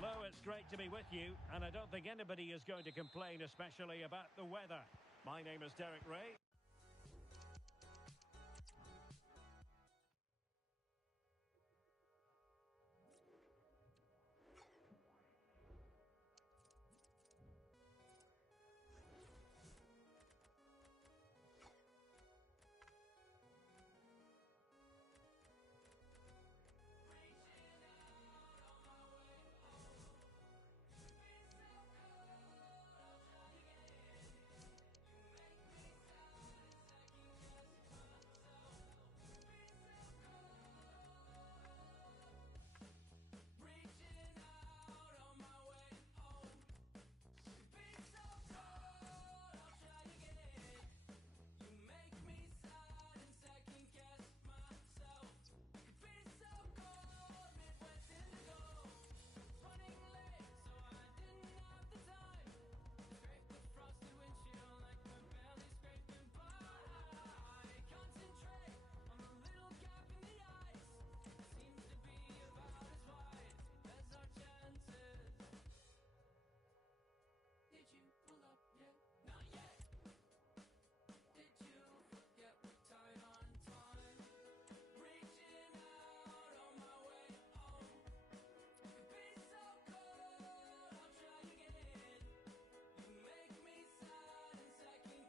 Hello, it's great to be with you, and I don't think anybody is going to complain, especially about the weather. My name is Derek Ray. Did you pull up yet? Not yet. Did you forget we're tight on time? Reaching out on my way home. It could be so cold, I'll try again. You make me sad and second.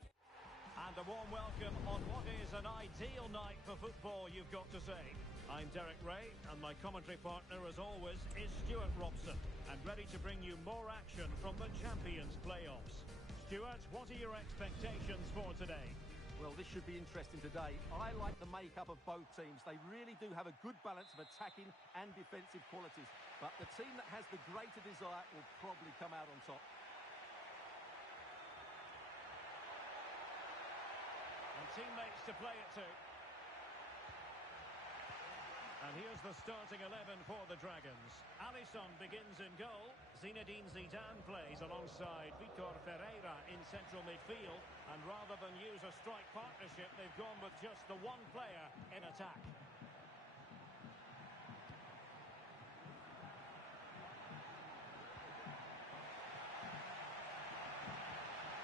And a warm welcome on what is an ideal night for football, you've got to say. I'm Derek Ray, and my commentary partner, as always, is Stuart Robson. And ready to bring you more action from the Champions playoffs. Stuart, what are your expectations for today? Well, this should be interesting today. I like the makeup of both teams. They really do have a good balance of attacking and defensive qualities. But the team that has the greater desire will probably come out on top. And teammates to play it to. And here's the starting 11 for the Dragons. Alisson begins in goal. Zinedine Zidane plays alongside Vitor Ferreira in central midfield. And rather than use a strike partnership, they've gone with just the one player in attack.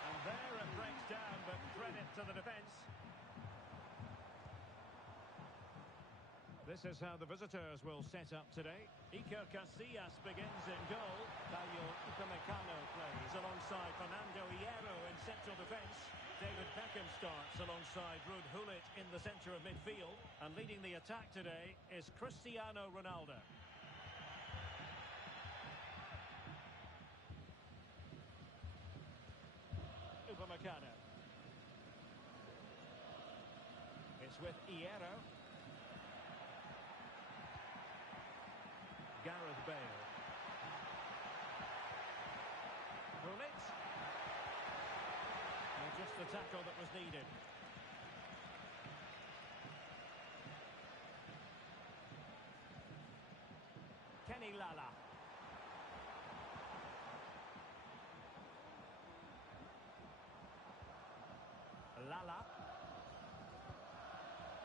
And there it breaks down, but credit to the defence. This is how the visitors will set up today. Iker Casillas begins in goal. Daniel Upamecano plays alongside Fernando Hierro in central defence. David Beckham starts alongside Ruud Gullit in the centre of midfield. And leading the attack today is Cristiano Ronaldo. Upamecano. It's with Hierro. Gareth Bale. Gullit. And just the tackle that was needed. Kenny Lala. Lala.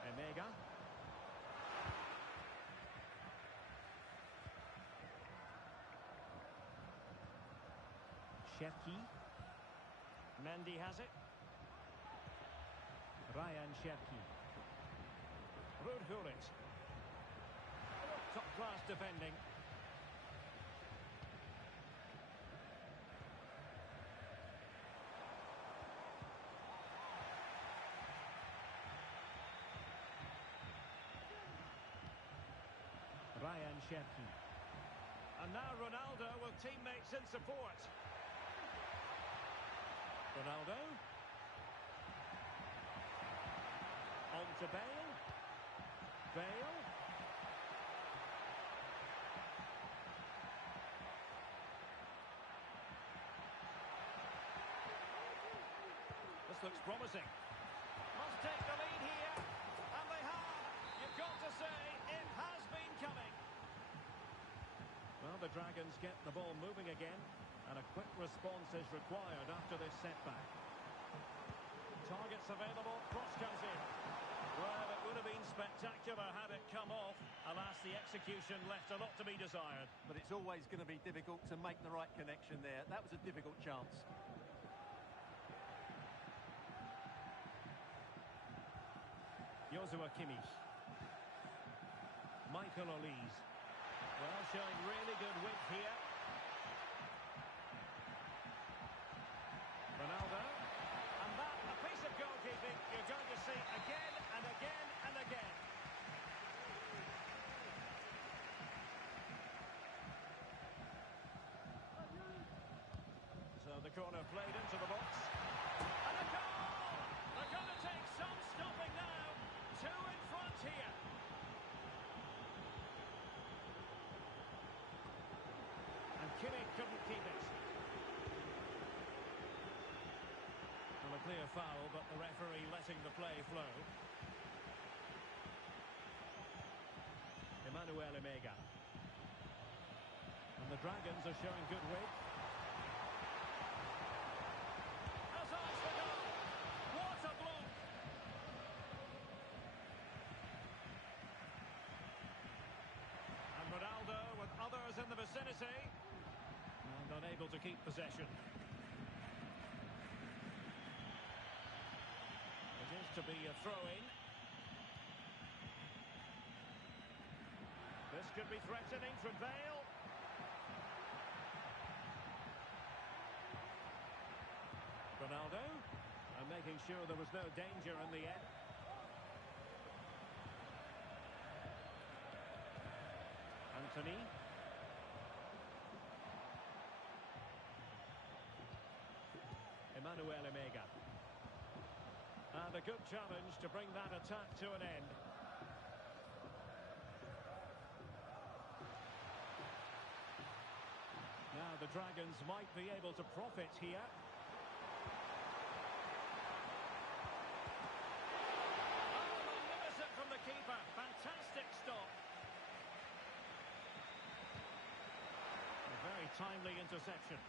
Emega. Cherki. Mendy has it. Ryan Cherki. Ruud Gullit. Top class defending. Ryan Cherki. And now Ronaldo with teammates in support. Ronaldo. On to Bale. Bale. This looks promising. Must take the lead here. And they have. You've got to say, it has been coming. Well, the Dragons get the ball moving again. And a quick response is required after this setback. Targets available, cross comes in. Well, it would have been spectacular had it come off. Alas, the execution left a lot to be desired. But it's always going to be difficult to make the right connection there. That was a difficult chance. Joshua Kimmich. Michael Olise. Well, showing really good width here. Ronaldo. And that, a piece of goalkeeping you're going to see again and again and again. So the corner played into the box. And a goal! They're going to take some stopping now. Two in front here. And Kimmich couldn't keep it. Well, a clear foul, but the referee letting the play flow. Emmanuel Emega. And the Dragons are showing good width. Has eyes for goal. What a block! And Ronaldo with others in the vicinity. And unable to keep possession. It is to be a throw-in. This could be threatening from Bale. Ronaldo. And making sure there was no danger in the end. Anthony. Emmanuel Emega. And a good challenge to bring that attack to an end. Now the Dragons might be able to profit here. Oh, magnificent from the keeper. Fantastic stop. A very timely interception.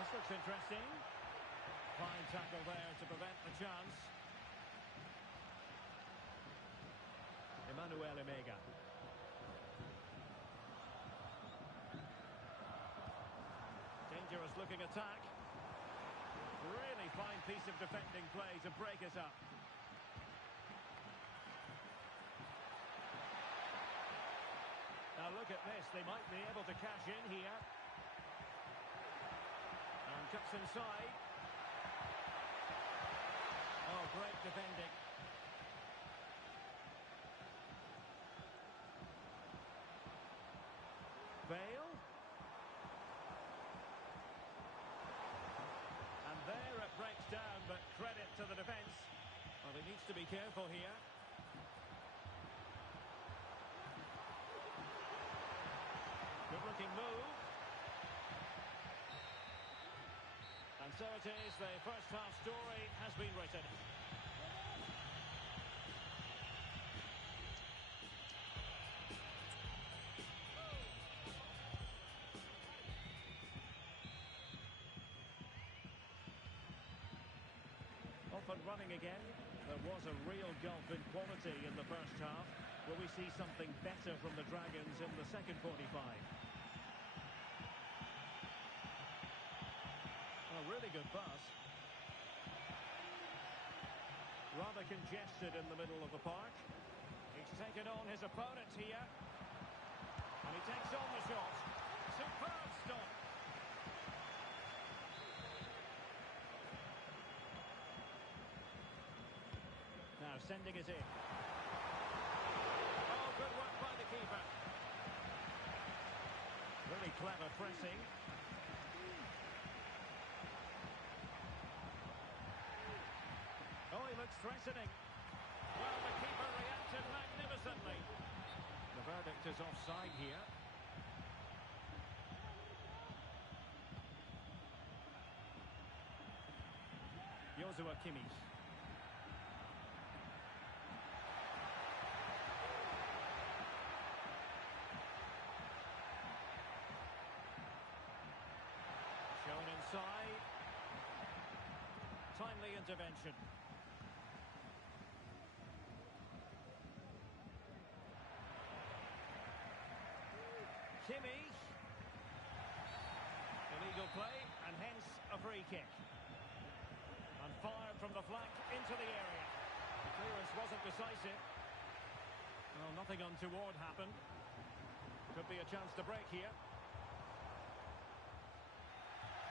This looks interesting. Fine tackle there to prevent the chance. Emmanuel Emega. Dangerous looking attack. Really fine piece of defending play to break it up. Now look at this, they might be able to cash in here. And cuts inside. Oh, great defending. Bale. And there it breaks down, but credit to the defence. Well, he needs to be careful here. Good looking move. And so it is, the first half story has been written. Off and running again. There was a real gulf in quality in the first half. Will we see something better from the Dragons in the second 45? A really good pass. Rather congested in the middle of the park. He's taken on his opponent here. And he takes on the shot. Superb stop. Now sending it in. Oh, good work by the keeper. Really clever pressing. Oh, he looks threatening. Well, the keeper reacted magnificently. The verdict is offside here. Joshua Kimmich. timely intervention. Kimmich. Illegal play, and hence a free kick. And fired from the flank into the area. The clearance wasn't decisive. Well, nothing untoward happened. Could be a chance to break here.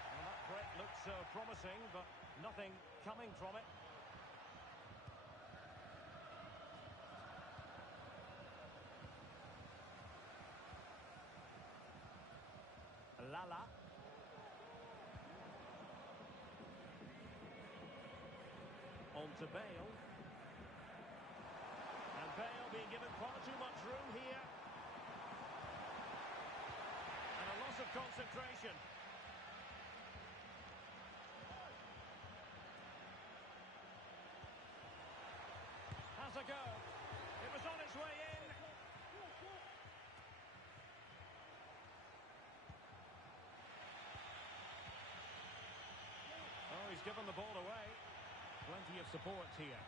Well, that break looks promising, but nothing coming from it. Lala. On to Bale. And Bale being given far too much room here. And a loss of concentration. Has a go. It was on its way in. Oh, he's given the ball away. Plenty of support here.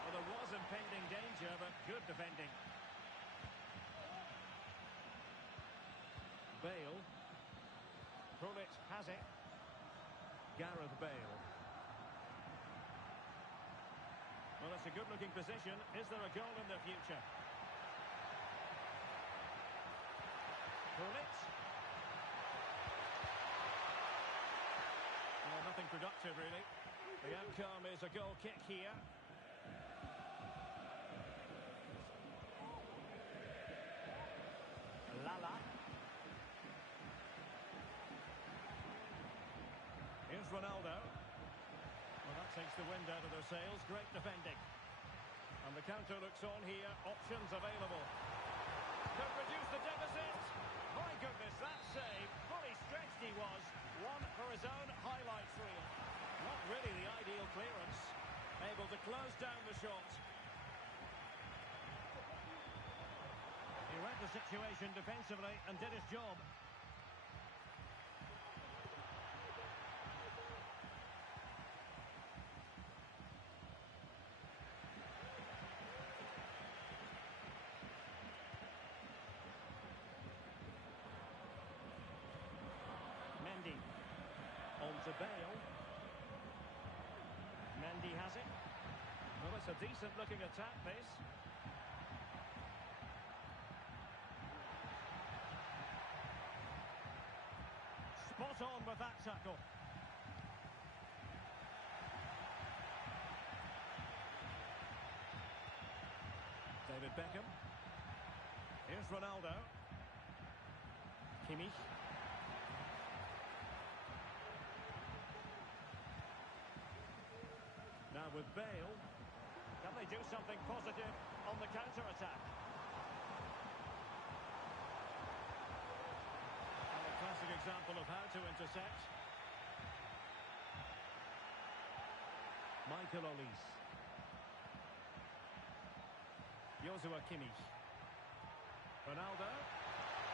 Well, there was impending danger, but good defending. Bale. Pulisic has it. Gareth Bale. Well, it's a good-looking position. Is there a goal in the future? Pulisic. Well, nothing productive, really. The outcome is a goal kick here. Lala. Here's Ronaldo. Well, that takes the wind out of their sails. Great defending. And the counter looks on here. Options available. Could reduce the deficit. My goodness, that save. Fully stretched he was. One for his own highlights reel. Not really the ideal clearance. Able to close down the shot. He read the situation defensively and did his job. Mendy. On to Bale. Mendy has it. Well, it's a decent-looking attack, this. Spot on with that tackle. David Beckham. Here's Ronaldo. Kimmich. Now with Bale. Can they do something positive on the counter-attack? And a classic example of how to intercept. Michael Olise. Joshua Kimmich. Ronaldo.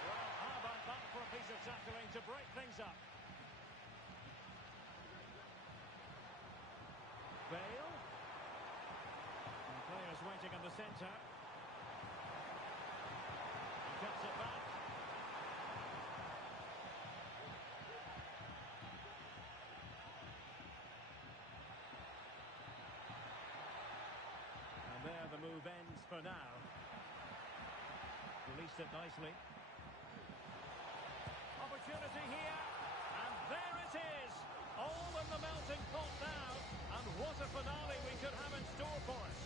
Well, how about that for a piece of tackling to break things up? Bale. And players waiting in the centre. He cuts it back. And there the move ends for now. Released it nicely. Opportunity here. And there it is. All in the melting pot now. And what a finale we could have in store for us.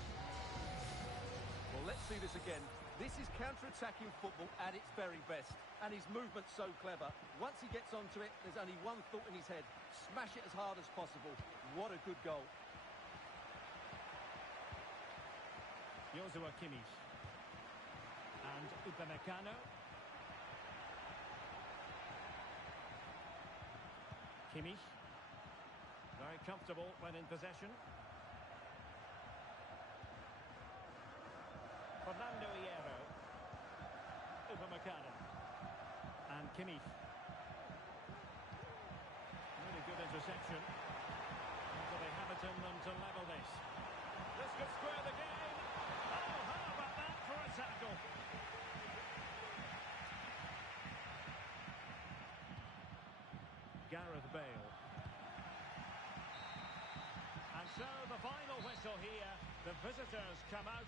Well, let's see this again. This is counter-attacking football at its very best. And his movement's so clever. Once he gets onto it, there's only one thought in his head. Smash it as hard as possible. What a good goal. Joshua Kimmich. And Upamecano. Kimmich. Very comfortable when in possession. Fernando Hierro. Upamecano. And Kimmich. interception. So they have it in them to level this. This could square the game. Oh, how about that for a tackle? Gareth Bale. And so the final whistle here. The visitors come out.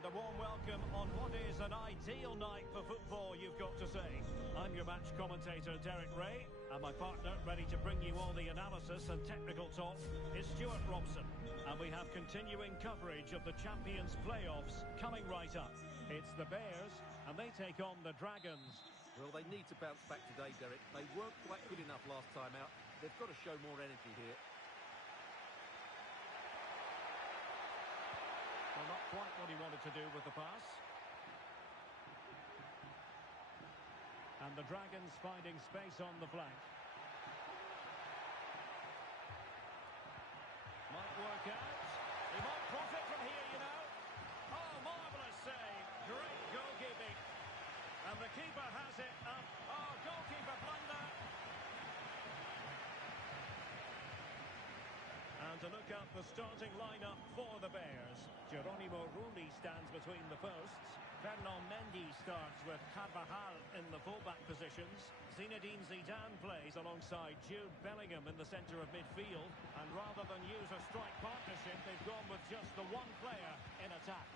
And a warm welcome on what is an ideal night for football, you've got to say. I'm your match commentator, Derek Ray, and my partner, ready to bring you all the analysis and technical talk, is Stuart Robson. And we have continuing coverage of the Champions playoffs coming right up. It's the Bears, and they take on the Dragons. Well, they need to bounce back today, Derek. They weren't quite good enough last time out. They've got to show more energy here. Well, not quite what he wanted to do with the pass. And the Dragons finding space on the flank. Might work out. He might profit from here, you know. Oh, marvellous save. Great goalkeeping. And the keeper has it up. Oh, goalkeeper blunder. And to look up the starting lineup for the Bears. Geronimo Rulli stands between the posts. Fernand Mendy starts with Carvajal in the fullback positions. Zinedine Zidane plays alongside Jude Bellingham in the centre of midfield. And rather than use a strike partnership, they've gone with just the one player in attack.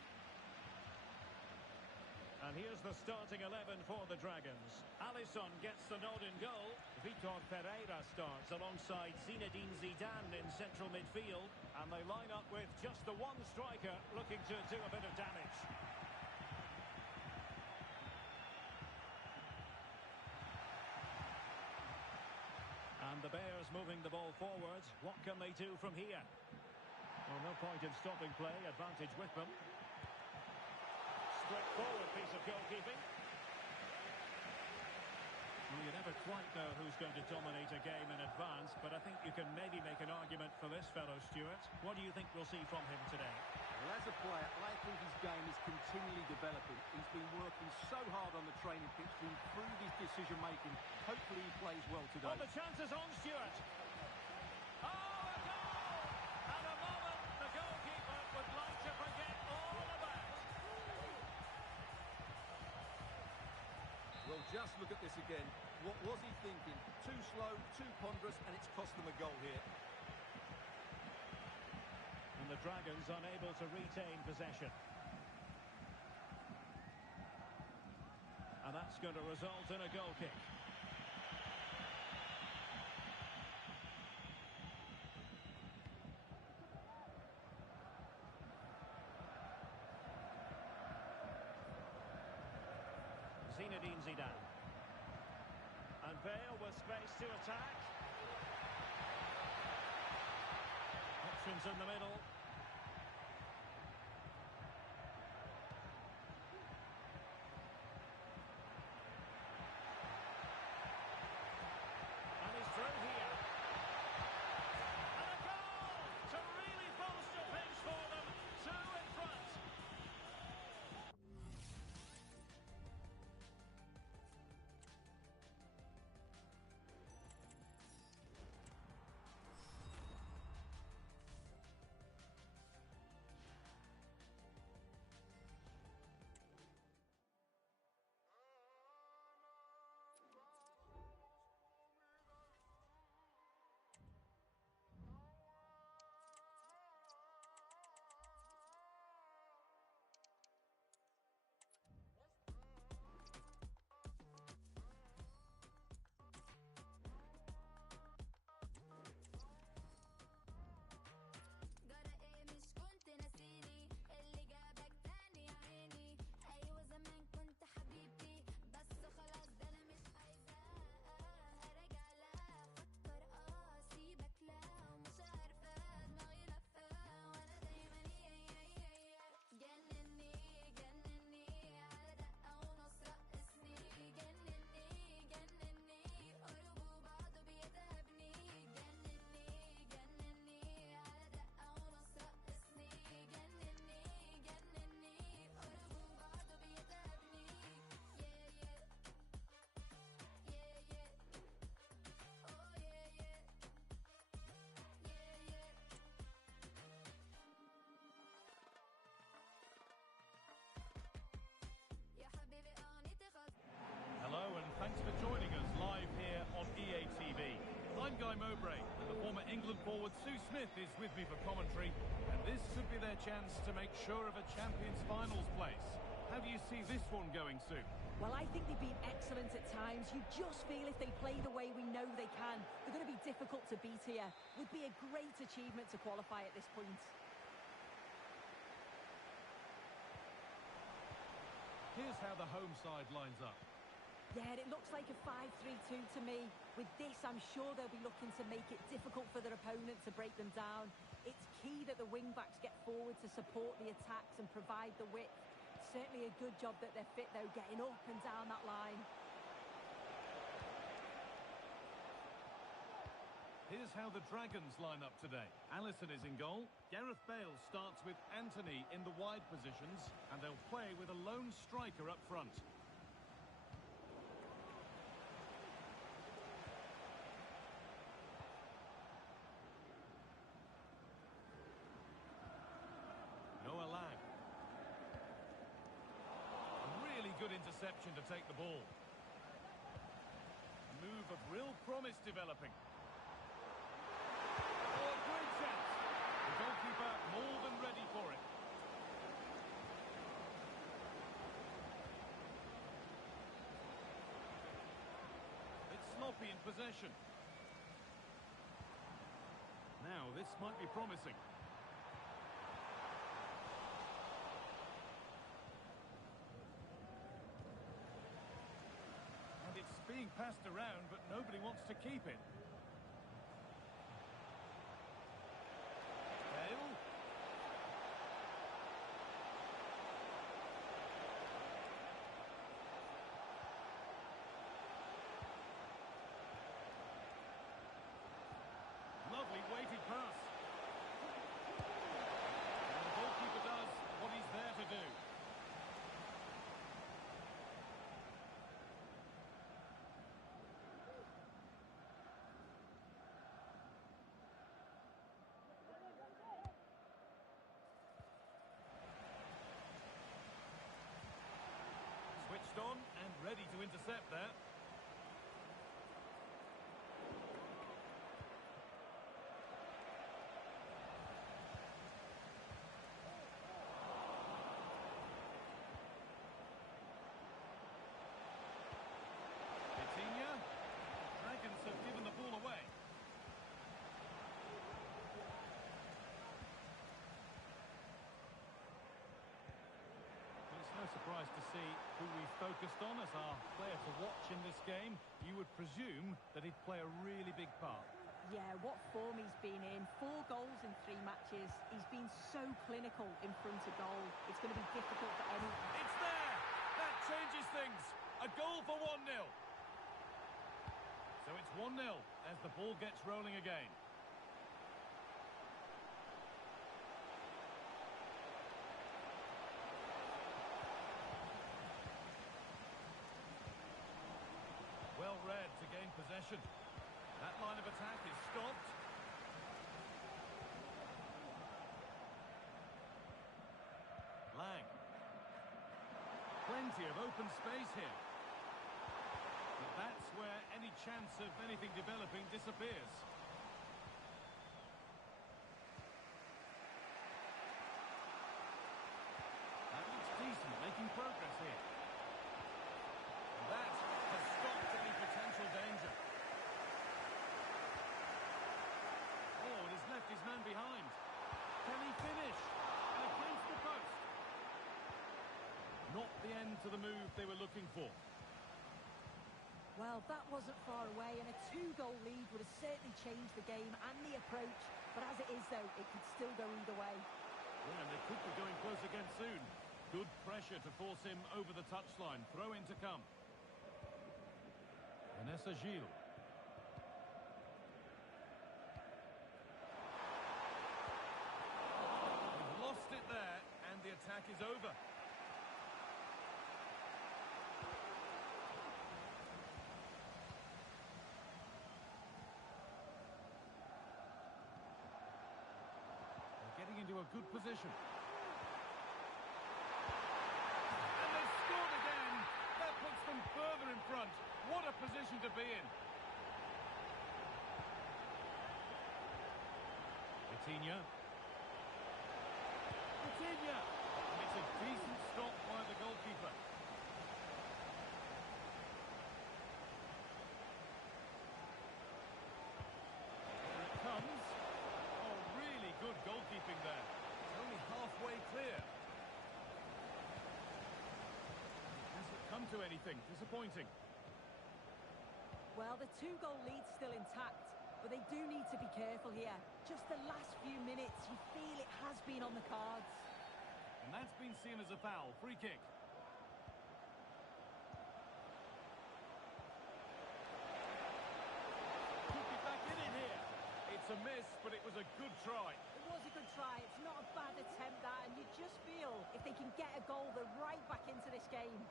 And here's the starting 11 for the Dragons. Alisson gets the nod in goal. Vitor Pereira starts alongside Zinedine Zidane in central midfield. And they line up with just the one striker looking to do a bit of damage. And the Bears moving the ball forward. What can they do from here? Well, no point in stopping play. Advantage with them. Straightforward piece of goalkeeping. Well, you never quite know who's going to dominate a game in advance, but I think you can maybe make an argument for this fellow, Stuart. What do you think we'll see from him today? Well, as a player, I think his game is continually developing. He's been working so hard on the training pitch to improve his decision-making. Hopefully he plays well today. Oh, the chance is on, Stuart. Oh, a goal! At a moment the goalkeeper would like to forget all about. Well, just look at this again. What was he thinking? Too slow, too ponderous, and it's cost them a goal here. And the Dragons unable to retain possession. And that's going to result in a goal kick. Zinedine Zidane. And Bale with space to attack. Options in the middle. And he's through here. And a goal to really bolster things for them. Two in front. Stu Smith is with me for commentary, and this could be their chance to make sure of a Champions Finals place. How do you see this one going, Sue? Well, I think they've been excellent at times. You just feel if they play the way we know they can, they're going to be difficult to beat here. Would be a great achievement to qualify at this point. Here's how the home side lines up. Yeah, it looks like a 5-3-2 to me. With this, I'm sure they'll be looking to make it difficult for their opponent to break them down. It's key that the wing-backs get forward to support the attacks and provide the width. Certainly a good job that they're fit, though, getting up and down that line. Here's how the Dragons line up today. Alisson is in goal. Gareth Bale starts with Anthony in the wide positions, and they'll play with a lone striker up front. Noah Lang. Really good interception to take the ball. Move of real promise developing. Oh, great chance. The goalkeeper more than ready for it. It's sloppy in possession. Now, this might be promising. And it's being passed around, but nobody wants to keep it. Bale. Lovely weighted pass. And the goalkeeper does what he's there to do. Switched on and ready to intercept there. Vitinha. Dragons have given the ball away. Well, it's no surprise to see who we focused on as our player to watch in this game. You would presume that he'd play a really big part. Yeah, what form he's been in. 4 goals in 3 matches. He's been so clinical in front of goal. It's going to be difficult for anyone. It's there! That changes things. A goal for 1-0. So it's 1-0 as the ball gets rolling again. Well read to gain possession. That line of attack is stopped. Lang. Plenty of open space here. But that's where any chance of anything developing disappears. That looks decent, making progress here. And that has stopped any potential danger. Oh, and he's left his man behind. Can he finish? Against the post. Not the end to the move they were looking for. Well, that wasn't far away, and a 2-goal lead would have certainly changed the game and the approach. But as it is, though, it could still go either way. Yeah, and they could be going close again soon. Good pressure to force him over the touchline. Throw in to come. Vanessa Gilles. They've lost it there, and the attack is over. Getting into a good position. And they've scored again. That puts them further in front. What a position to be in. Vitinha. Vitinha! And it's a decent stop by the goalkeeper. Here it comes. Oh, really good goalkeeping there. It's only halfway clear. Hasn't come to anything. Disappointing. Well, the two-goal lead's still intact, but they do need to be careful here. Just the last few minutes, you feel it has been on the cards. And that's been seen as a foul. Free kick. Could be back in it here. It's a miss, but it was a good try. It was a good try. It's not a bad attempt, that, and you just feel if they can get a goal, they're right back into this game.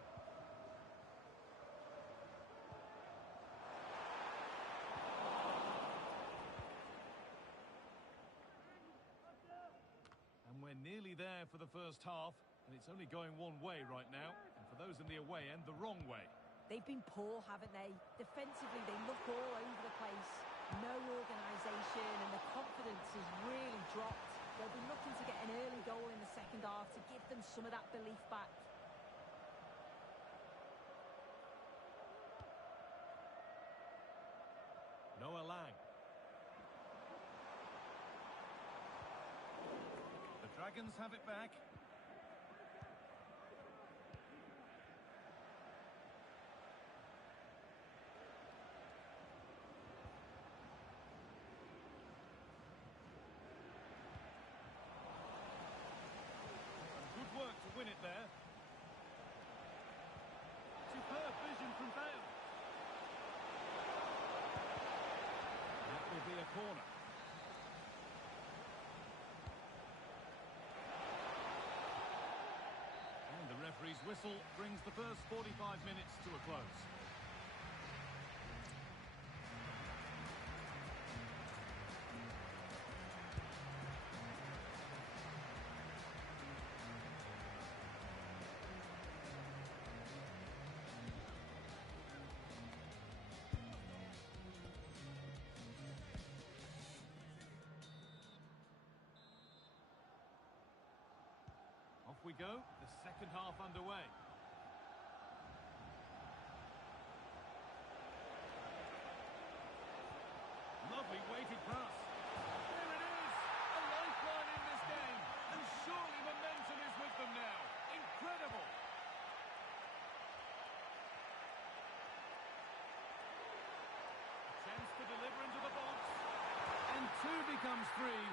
And we're nearly there for the first half, and it's only going one way right now. And for those in the away end, the wrong way. They've been poor, haven't they? Defensively, they look all over the place. No organisation, and the confidence has really dropped. They'll be looking to get an early goal in the second half to give them some of that belief back. Noah Lang. The Dragons have it back. Good work to win it there. Superb vision from Bale. That will be a corner. And the referee's whistle brings the first 45 minutes to a close. Off we go, the second half underway. Lovely weighted pass. There it is! A lifeline in this game. And surely momentum is with them now. Incredible! A chance to deliver into the box. And two becomes three.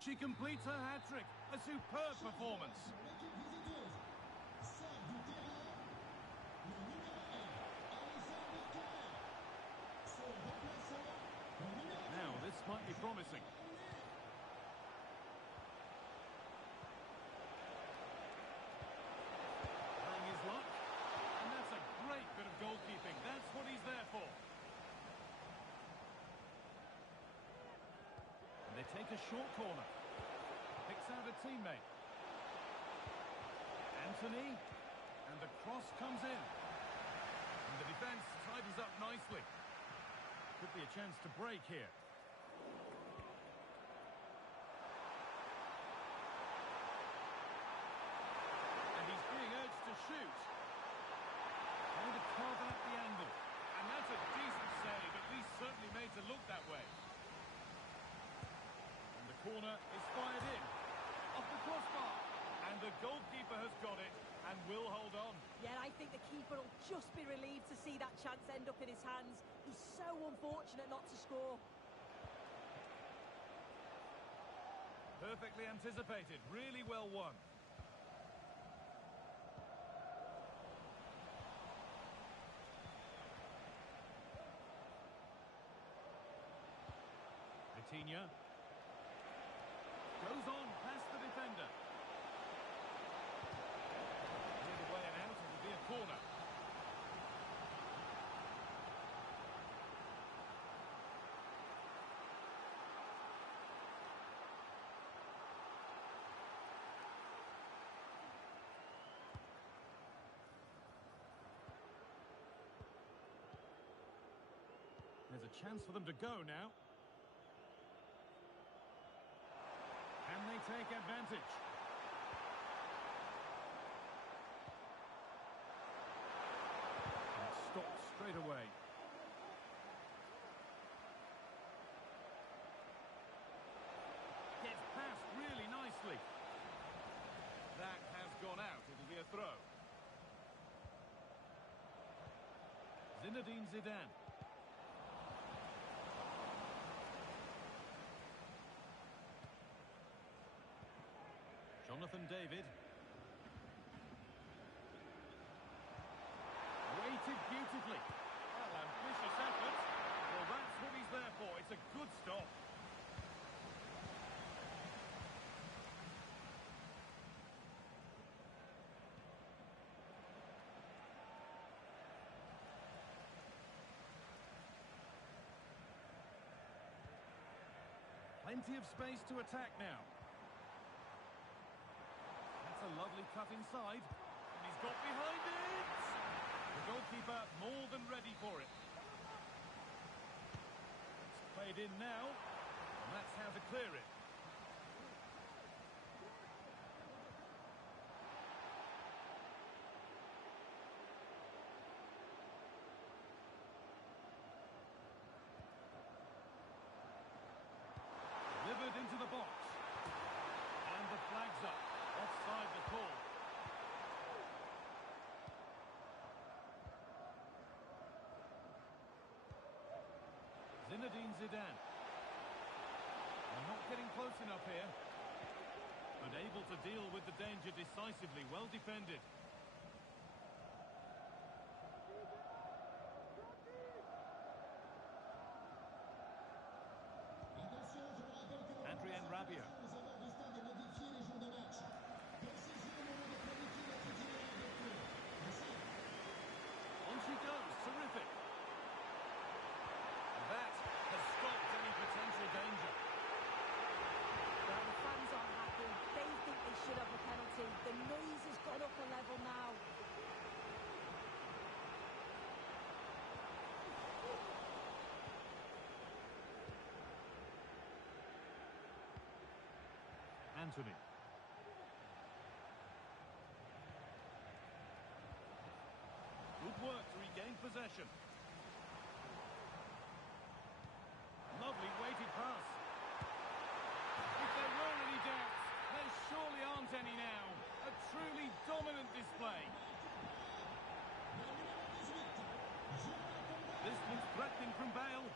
She completes her hat-trick. A superb performance. Now, this might be promising. Trying his luck. And that's a great bit of goalkeeping. That's what he's there for. And they take a short corner. Picks out a teammate. Anthony. And the cross comes in. And the defence tidies up nicely. Could be a chance to break here. And he's being urged to shoot. Trying to carve out the angle. And that's a decent save, at least certainly made to look that way. And the corner is fired in. Off the crossbar. And the goalkeeper has got it and will hold on. Yeah, I think the keeper will just be relieved to see that chance end up in his hands. He's so unfortunate not to score. Perfectly anticipated, really well won. Vitinha goes on past the defender. Cleared away and out, it'll be a corner. A chance for them to go now. Can they take advantage? And it's stopped straight away. Gets past really nicely. That has gone out. It'll be a throw. Zinedine Zidane. Jonathan David. Weighted beautifully. Well, ambitious effort. Well, that's what he's there for. It's a good stop. Plenty of space to attack now. That's a lovely cut inside. And he's got behind it! The goalkeeper more than ready for it. It's played in now. And that's how to clear it. Delivered into the box. And the flag's up. Offside the call. Zinedine Zidane. They're not getting close enough here. But able to deal with the danger decisively. Well defended. Adrien Rabiot. On she goes, terrific. That has stopped any potential danger. Well, the fans aren't happy. They think they should have a penalty. The noise has gone up a level now. Anthony. Good work to regain possession. Lovely weighted pass. If there were any doubts, there surely aren't any now. A truly dominant display. This looks threatening from Bale.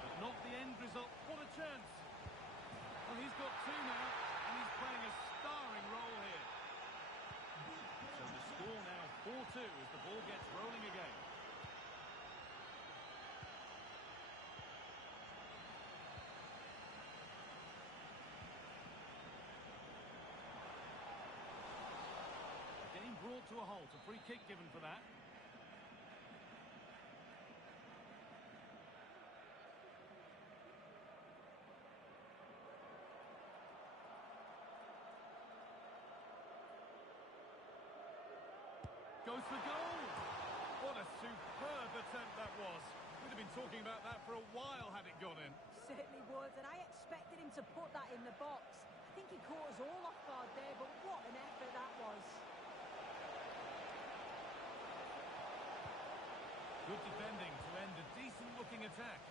But not the end result. What a chance. Well, he's got two now, and he's playing a starring role here. So the score now 4-2 as the ball gets rolling again. The game brought to a halt, a free kick given for that. Goes for goal! What a superb attempt that was. We'd have been talking about that for a while had it gone in. Certainly would, and I expected him to put that in the box. I think he caught us all off guard there, but what an effort that was. Good defending to end a decent-looking attack.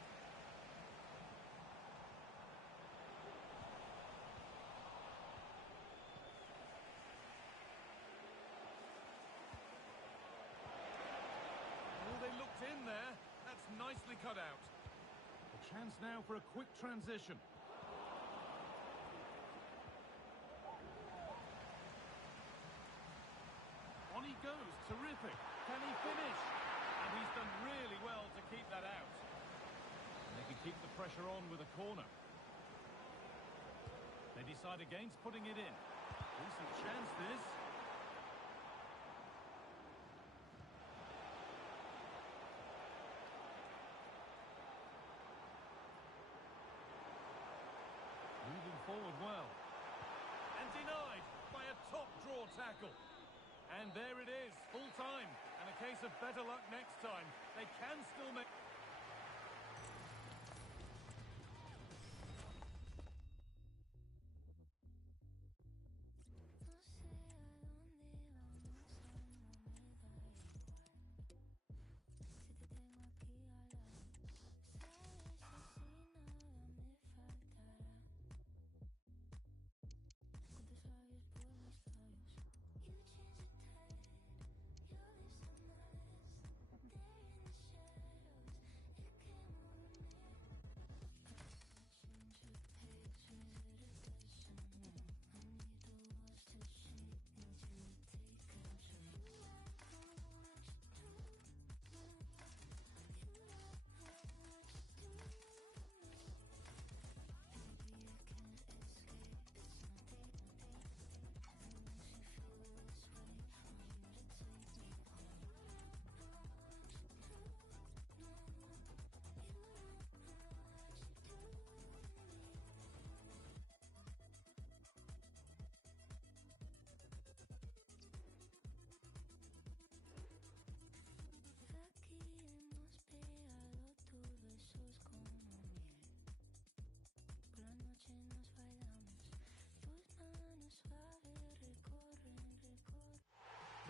They looked in there. That's nicely cut out. A chance now for a quick transition. On he goes. Terrific. Can he finish? And he's done really well to keep that out. And they can keep the pressure on with a corner. They decide against putting it in. Decent chance this. Moving forward well. And denied by a top draw tackle. And there it is, full time. And a case of better luck next time. They can still make...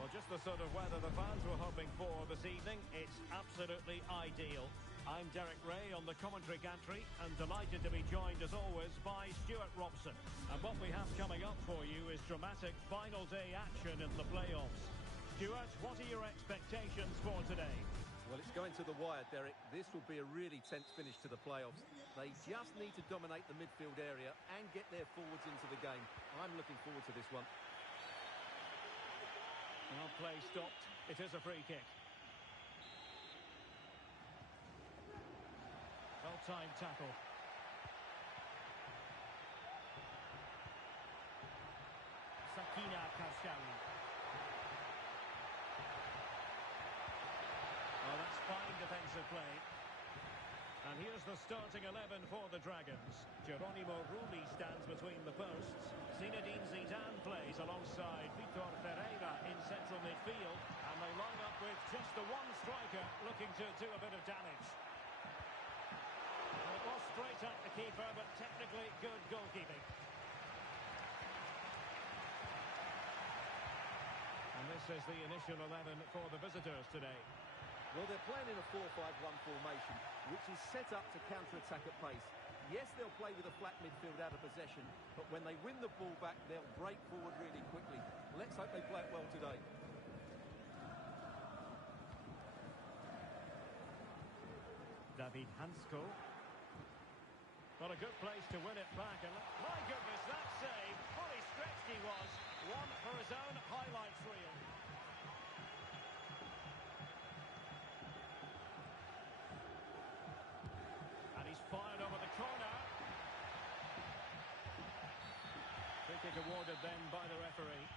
Well, just the sort of weather the fans were hoping for this evening. It's absolutely ideal. I'm Derek Ray on the commentary gantry and delighted to be joined as always by Stuart Robson. And what we have coming up for you is dramatic final day action in the playoffs. Stuart, what are your expectations for today? Well, it's going to the wire, Derek. This will be a really tense finish to the playoffs. They just need to dominate the midfield area and get their forwards into the game. I'm looking forward to this one. Well, play stopped. It is a free kick. Well-timed tackle. Sakina Karshawi. Oh, that's fine defensive play. And here's the starting 11 for the Dragons. Geronimo Rulli stands between the posts. Zinedine Zidane plays alongside Vitor Ferreira in central midfield. And they line up with just the one striker looking to do a bit of damage. Well, it was straight at the keeper, but technically good goalkeeping. And this is the initial 11 for the visitors today. Well, they're playing in a 4-5-1 formation, which is set up to counter-attack at pace. Yes, they'll play with a flat midfield out of possession, but when they win the ball back, they'll break forward really quickly. Let's hope they play it well today. David Hansko. What a good place to win it back. And my goodness, that save. Fully stretched he was. One for his own highlights reel. And he's fired over the corner. Free kick awarded then by the referee.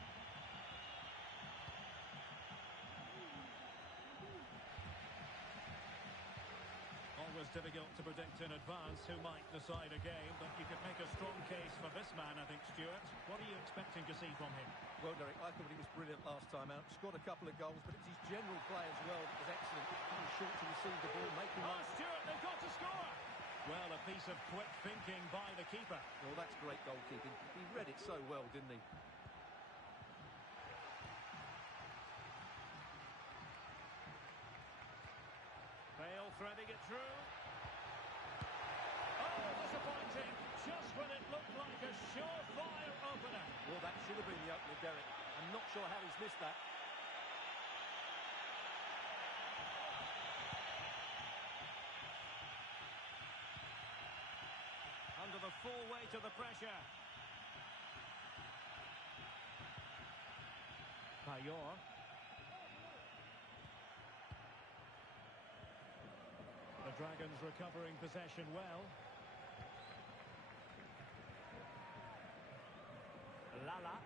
Always difficult to predict in advance who might decide a game, but you could make a strong case for this man, I think, Stuart. What are you expecting to see from him? Well, Derek, I thought he was brilliant last time out. Scored a couple of goals, but it's his general play as well that was excellent. Coming short to receive the ball, making... Oh, Stuart, they've got to score! Well, a piece of quick thinking by the keeper. Well, that's great goalkeeping. He read it so well, didn't he? Bale threading it through. Oh, disappointing. Just when it looked like a surefire opener. Well, that should have been the opener, Derek. I'm not sure how he's missed that. Under the full weight of the pressure. Payor. The Dragons recovering possession well. Lala.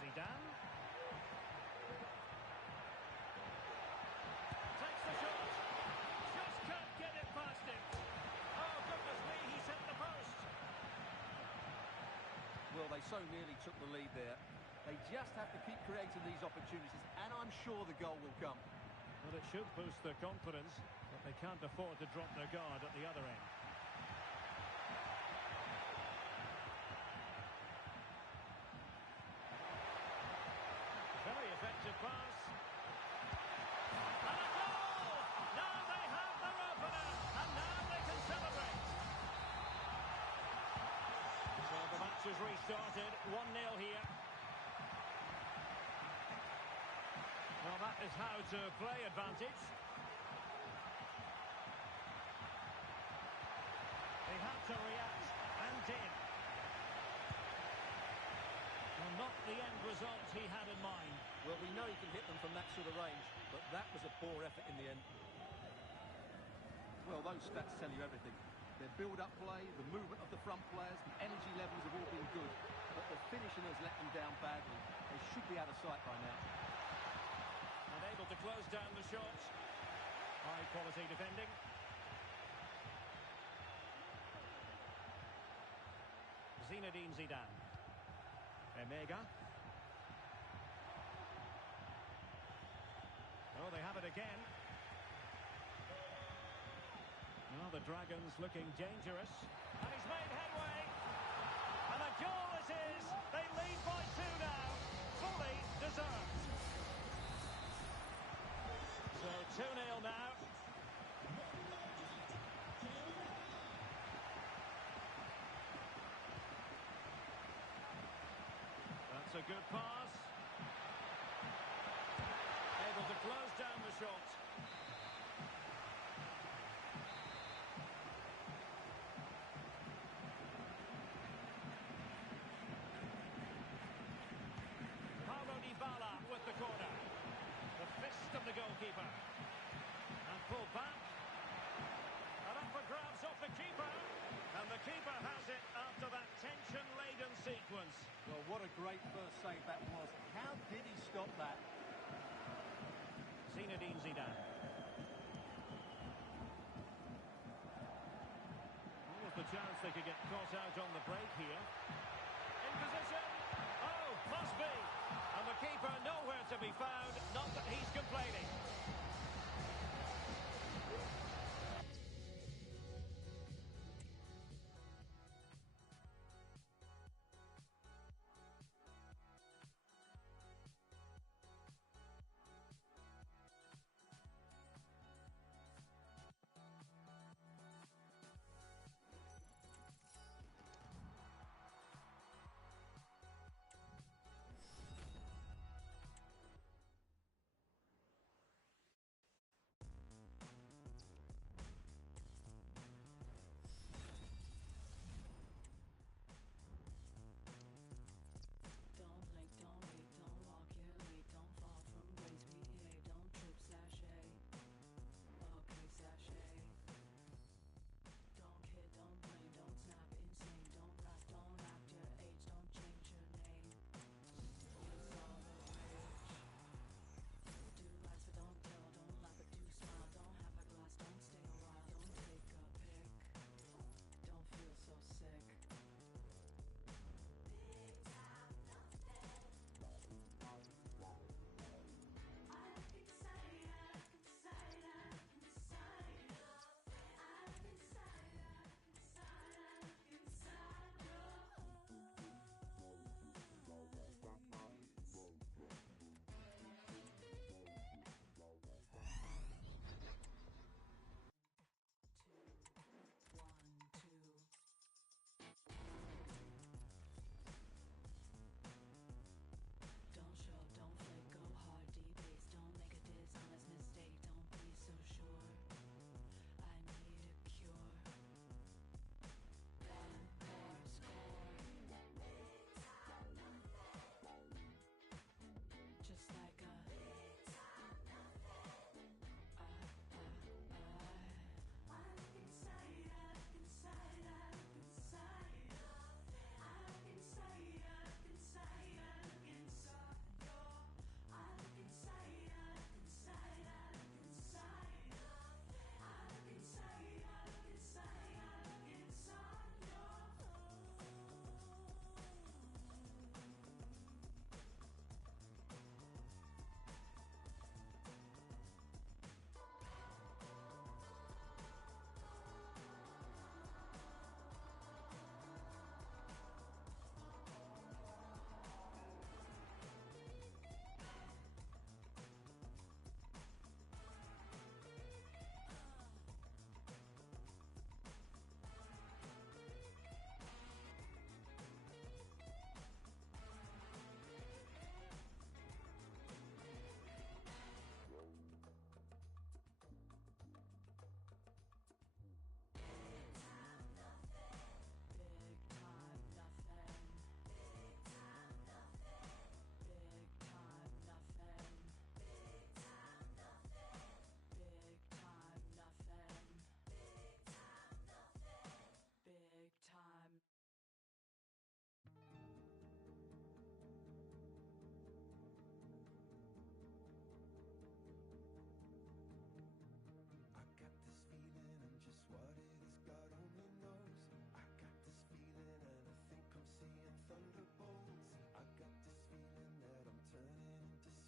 Zidane. Takes the shot. Just can't get it past him. Oh, goodness me, he's hit the post. Well, they so nearly took the lead there. They just have to keep creating these opportunities, and I'm sure the goal will come. Well, it should boost their confidence, but they can't afford to drop their guard at the other end. Very effective pass. And a goal! Now they have their opener, and now they can celebrate. So the match has restarted, 1-0 here. Well, that is how to play advantage. They had to react, and did. Well, not the end result he had in mind. Well, we know he can hit them from that sort of range, but that was a poor effort in the end. Well, those stats tell you everything. Their build-up play, the movement of the front players, the energy levels have all been good, but the finishing has let them down badly. They should be out of sight by now. And able to close down the shots. High quality defending. Zinedine Zidane. Emega. Oh, they have it again. Now the Dragons looking dangerous. And he's made headway. And a goal it is. a good pass. Able to close down the shot. Paulo Dybala with the corner. The fist of the goalkeeper. And pulled back. And up for grabs off the keeper. And the keeper has it after that tension-laden sequence. Well, what a great first save that was. How did he stop that? Zinedine Zidane. What was the chance they could get caught out on the break here? In position. Oh, must be. And the keeper nowhere to be found. Not that he's complaining. Don't blink, don't wait, don't walk your late, don't fall from grace, behave, don't trip, sachet. Okay, sachet. Don't kid, don't blame, don't snap, insane, don't rap, don't act your age, don't change your name. It's all the rage. Do lies but don't tell, don't laugh but do smile, don't have a glass, don't stay a while, don't take a pic. Don't feel so sick. Don't show, don't flake, go hard, debase, don't make a dishonest mistake, don't be so sure. I need a cure. One more score. Just like a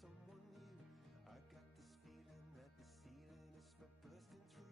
someone new. I got this feeling that the ceiling is for bursting through.